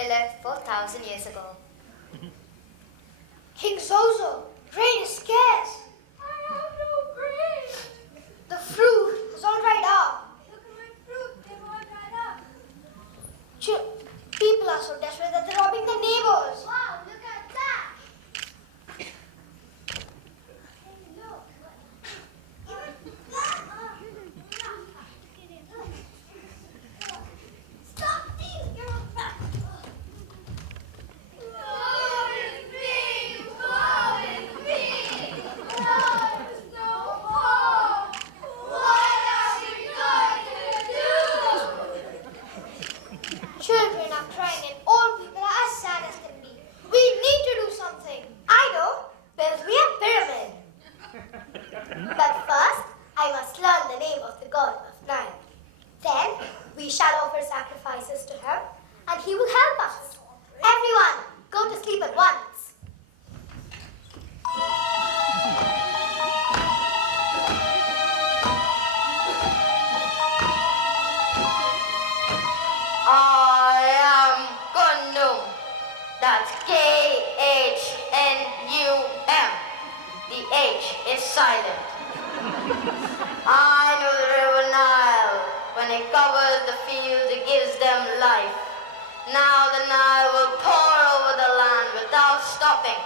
They left 4,000 years ago. King Zozo, grain is scarce. I have no grain. The fruit is all dried up. Look at my fruit, they've all dried up. People are so desperate that they're robbing their neighbors. Wow, look at that. Hey, look. Stop thief, you're a rat. Woe is me, woe is me. There's no hope. What are we going to do? Children are crying and old people are as sad as can be. We need to do something. I know. Build me a pyramid. But first, I must learn the name of the god of Nile. Then, we shall offer sacrifices to him, and he will help us. Everyone, go to sleep at once. I am Gundam. That's K-H-N-U-M. The H is silent. I know the river Nile. When it covers the fields, it gives them life. Now the Nile will pour over the land without stopping.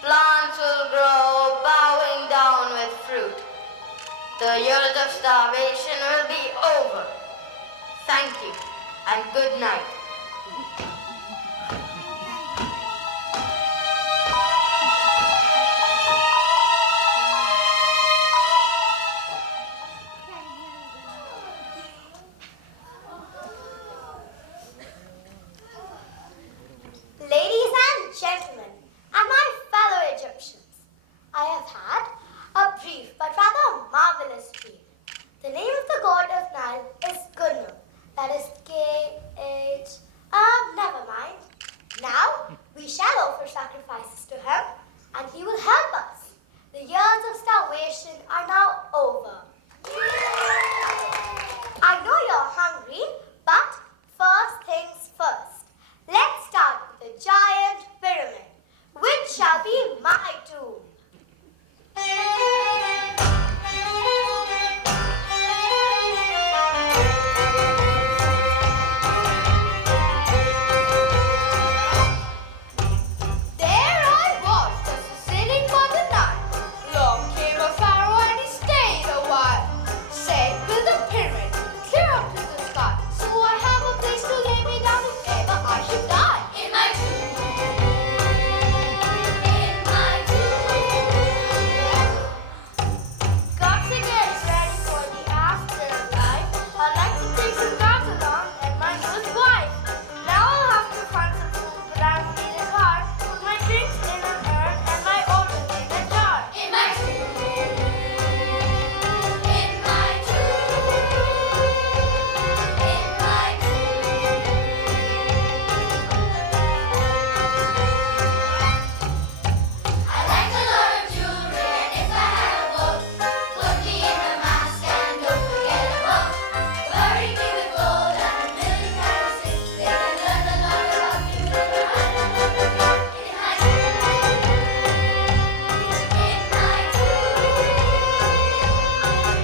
Plants will grow, bowing down with fruit. The years of starvation will be over. Thank you, and good night. Ladies and gentlemen, and my fellow Egyptians, I have had a brief but rather marvelous dream. The name of the god of Nile is Gundam. That is K-H... never mind. Now, we shall offer sacrifices to him, and he will help us. The years of starvation are now over. I know you're hungry, but first things first. Let's start with the giant pyramid, which shall be my tomb. There I was, just sitting by the Nile. Long came a pharaoh and he stayed a while. Said, build a pyramid, clear up to the sky, so I have a place to lay me down if ever I should die. In my tomb. In my tomb. Gods are getting ready for the afterlife. I'd like to take some gods along and my good wife. Now I'll have to find some food, but I'm feeling hard. Put my drinks in an urn and my organ in a jar. In my tomb. In my tomb. In my I like a lot of jewelry, and if I had a boat, put me in a mask and don't forget a boat. Bury me with gold and a million candlesticks. They can learn a lot about me when I don't know the God. In my tomb. In my tomb.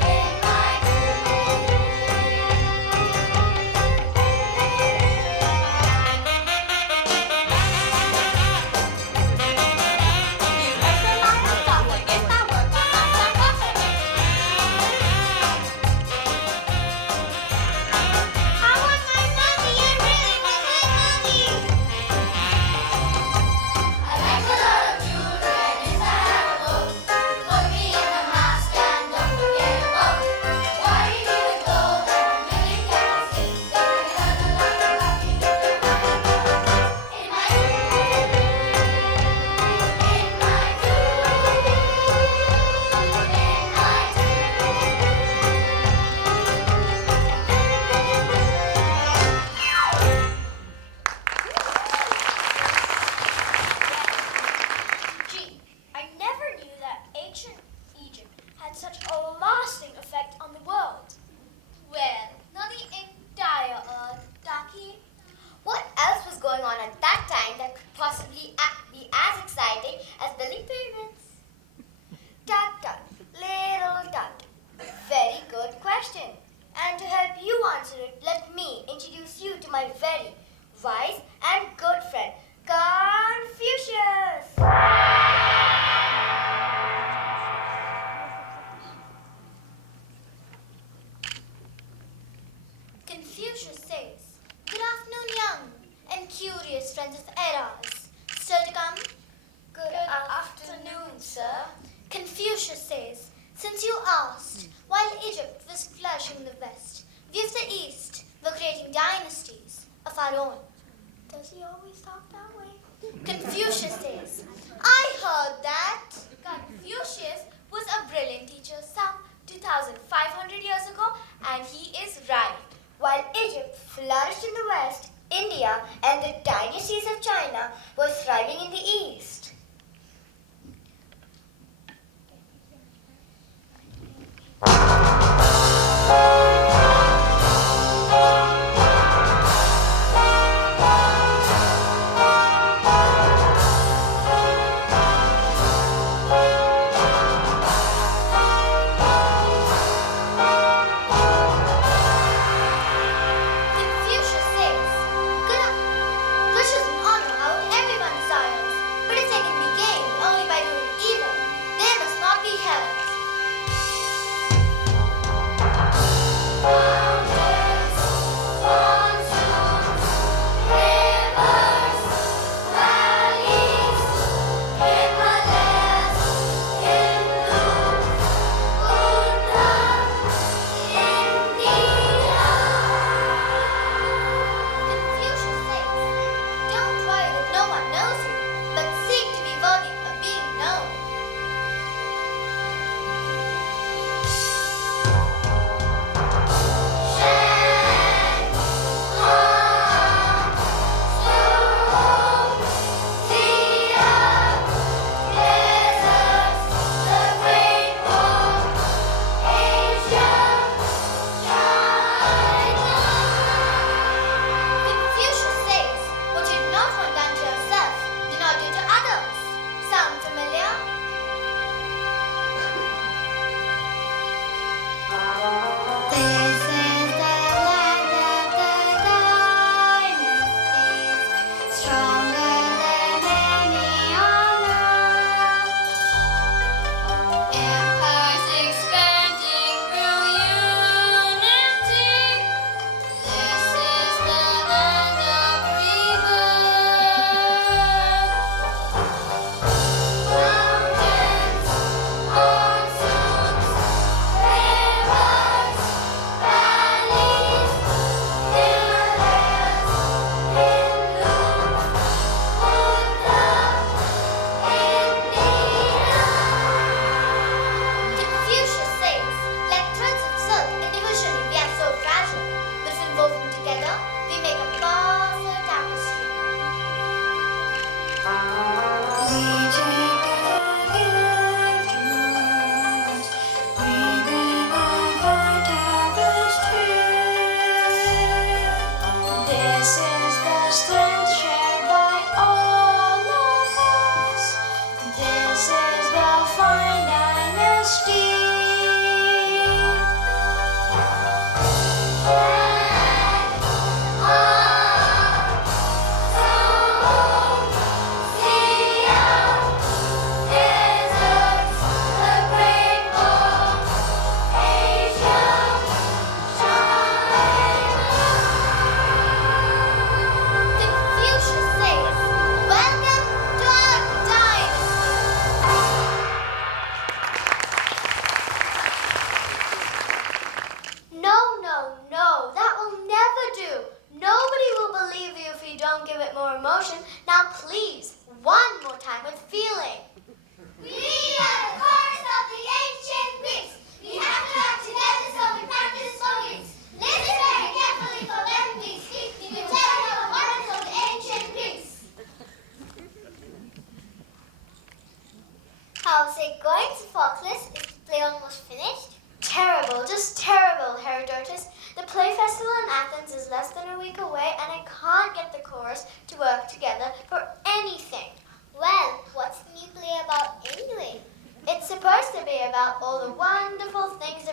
In my I want my mommy. I really want my mommy. I like a lot of jewelry, and if I had a boat, put me in a mask and don't forget a boat. Worry me with gold and a million candlesticks. They can learn a lot about me when I have in my tomb. In my tomb. In my Gee, I never knew that ancient Egypt had such a lasting effect on the world. Well, not the entire earth, Taki. What else was possibly be as exciting as building pyramids? Tut tut, little tut. Very good question. And to help you answer it, let me introduce you to my very wise and good friend, Confucius. Confucius says, "Good afternoon, young and curious friends of eras. Still to come?" Good afternoon, sir. Confucius says, "Since you asked, while Egypt was flourishing in the west, we of the east were creating dynasties of our own." Does he always talk that way? Confucius says, "I heard that." Confucius was a brilliant teacher some 2,500 years ago, and he is right. While Egypt flourished in the west, India and the dynasties of China were thriving in the east. Confucius says, riches and honor are what everyone desires, but if they can be gained only by doing evil, they must not be held. Mountains, monsoons, rivers, valleys, Himalayas, Hindus, Buddha, India. Confucius says, "Don't worry that no one knows you, but seek to be worthy of being known." Shan, Han, Su, Sia, deserts, the Great Wall, Asia, China. Confucius says, "What you do not want done to yourself, do not do to others." Sound familiar? This is the land of the dynasties, stronger than any on earth. Empires expanding through unity. This is the land of rebirth. Mountains, monsoons, rivers, valleys, Himalayas, Hindus, Buddha, India. Confucius says, "Like threads of silk, individually we are so fragile, but when woven together, we make a powerful tapestry." We take the gift yours, breathing life on tapestry. This is the strength shared by all of us. This is the fine dynasty. Shan, Han, Su, Sia, deserts, the Great Wall, Asia, China. Confucius says, "Welcome to our dynasty." No, no, no, that will never do. Nobody will believe you if you don't give it more emotion. Now please, one more time with feeling. We are the chorus of the ancient Greeks. We have to act together so we practice focus. Listen very carefully for when we speak. We will tell you the wonders of the ancient Greeks. How's it going, Sophocles? Is the play almost finished? Terrible, just terrible, Herodotus. The play festival in Athens is less than a week away, and I can't get the chorus to work together for anything.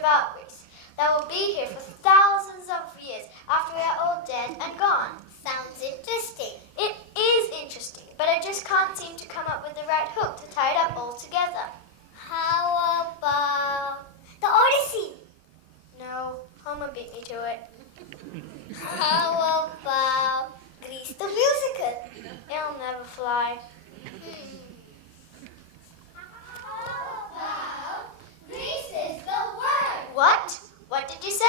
of our race that will be here for thousands of years after we are all dead and gone. Sounds interesting. It is interesting, but I just can't seem to come up with the right hook to tie it up all together. How about the Odyssey? No, Homer beat me to it. How about Grease the musical? It'll never fly. Grease is the word. What? What did you say?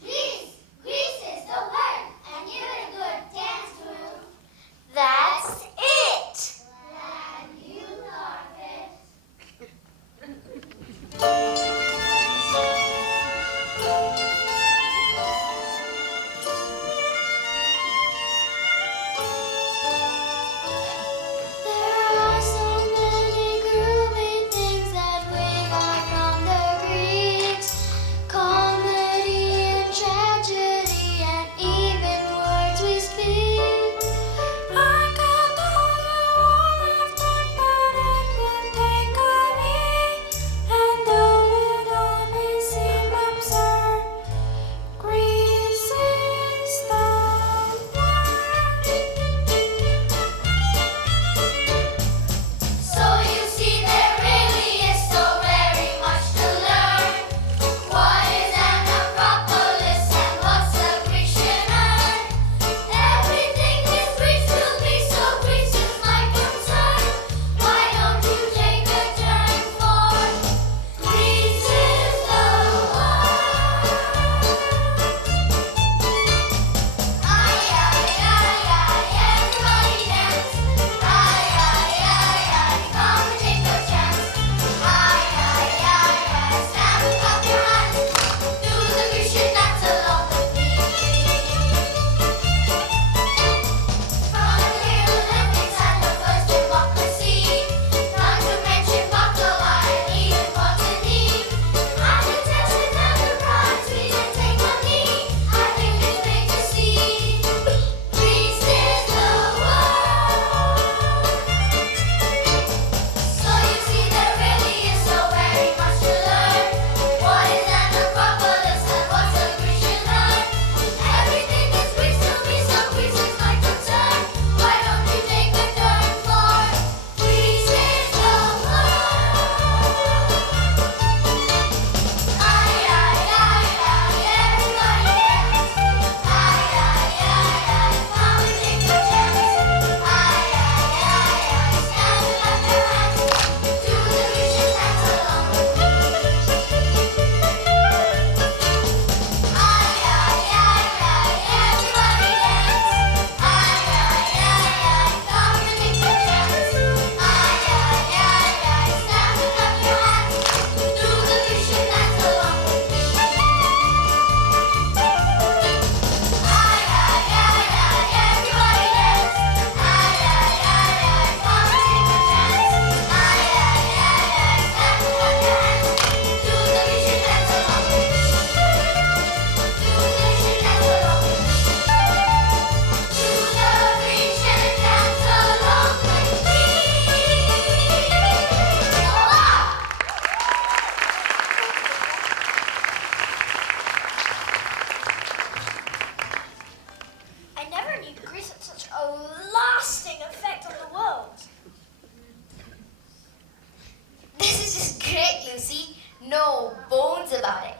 Grease. Grease is the word. And give it a good dance move. That's it! Glad you thought of it. There are so many groovy things that we got from the Greeks. Comedy and tragedy and even words we speak. I could tell you all of them, but it would take a week. And though it all may seem absurd, Greece is the word. So you see, there really is so very much to learn. What is an Acropolis and what's a Grecian urn? Everything is Greece to me, so Greece is my concern. Why don't you take a turn for Greece is the word? Ay, ay, ay, ay, everybody dance. Ay, ay, ay, ay, come and take a chance. Ay, ay, ay, ay, stand and clap your hands. Do the Grecian dance along with me. From the Hero Olympics and the first democracy, not to mention baklava and even botany. Athens and enterprise, we can take a knee. I think it's great to see Greece is the word. So you see, there really is so very much to learn. What is an Acropolis and what's a Grecian urn? Everything is Greece to me, so Greece is my concern. Why don't you take a turn for Greece is the word? Ay, ay, ay, ay, everybody dance. Ay, ay, ay, ay, come and take a chance. Ay, ay, ay, ay, stand and clap your hands. Do the Grecian dance along with me. Ay, ay, ay, ay, everybody dance. Ay, ay, ay, ay, come and take a chance. Ay, ay, ay, ay, stand and clap your hands. Do the Grecian dance along with me. Ay, ay, ay, ay, everybody dance. Ay, ay, ay, ay, come and take a chance. Ay, ay, ay, ay, stand and clap your hands. Do the Grecian dance along with me. Do the Grecian dance along with me. Do the Grecian dance along with me. I never knew Greece had such a lasting effect on the world. This is just great, Lucy. No bones about it.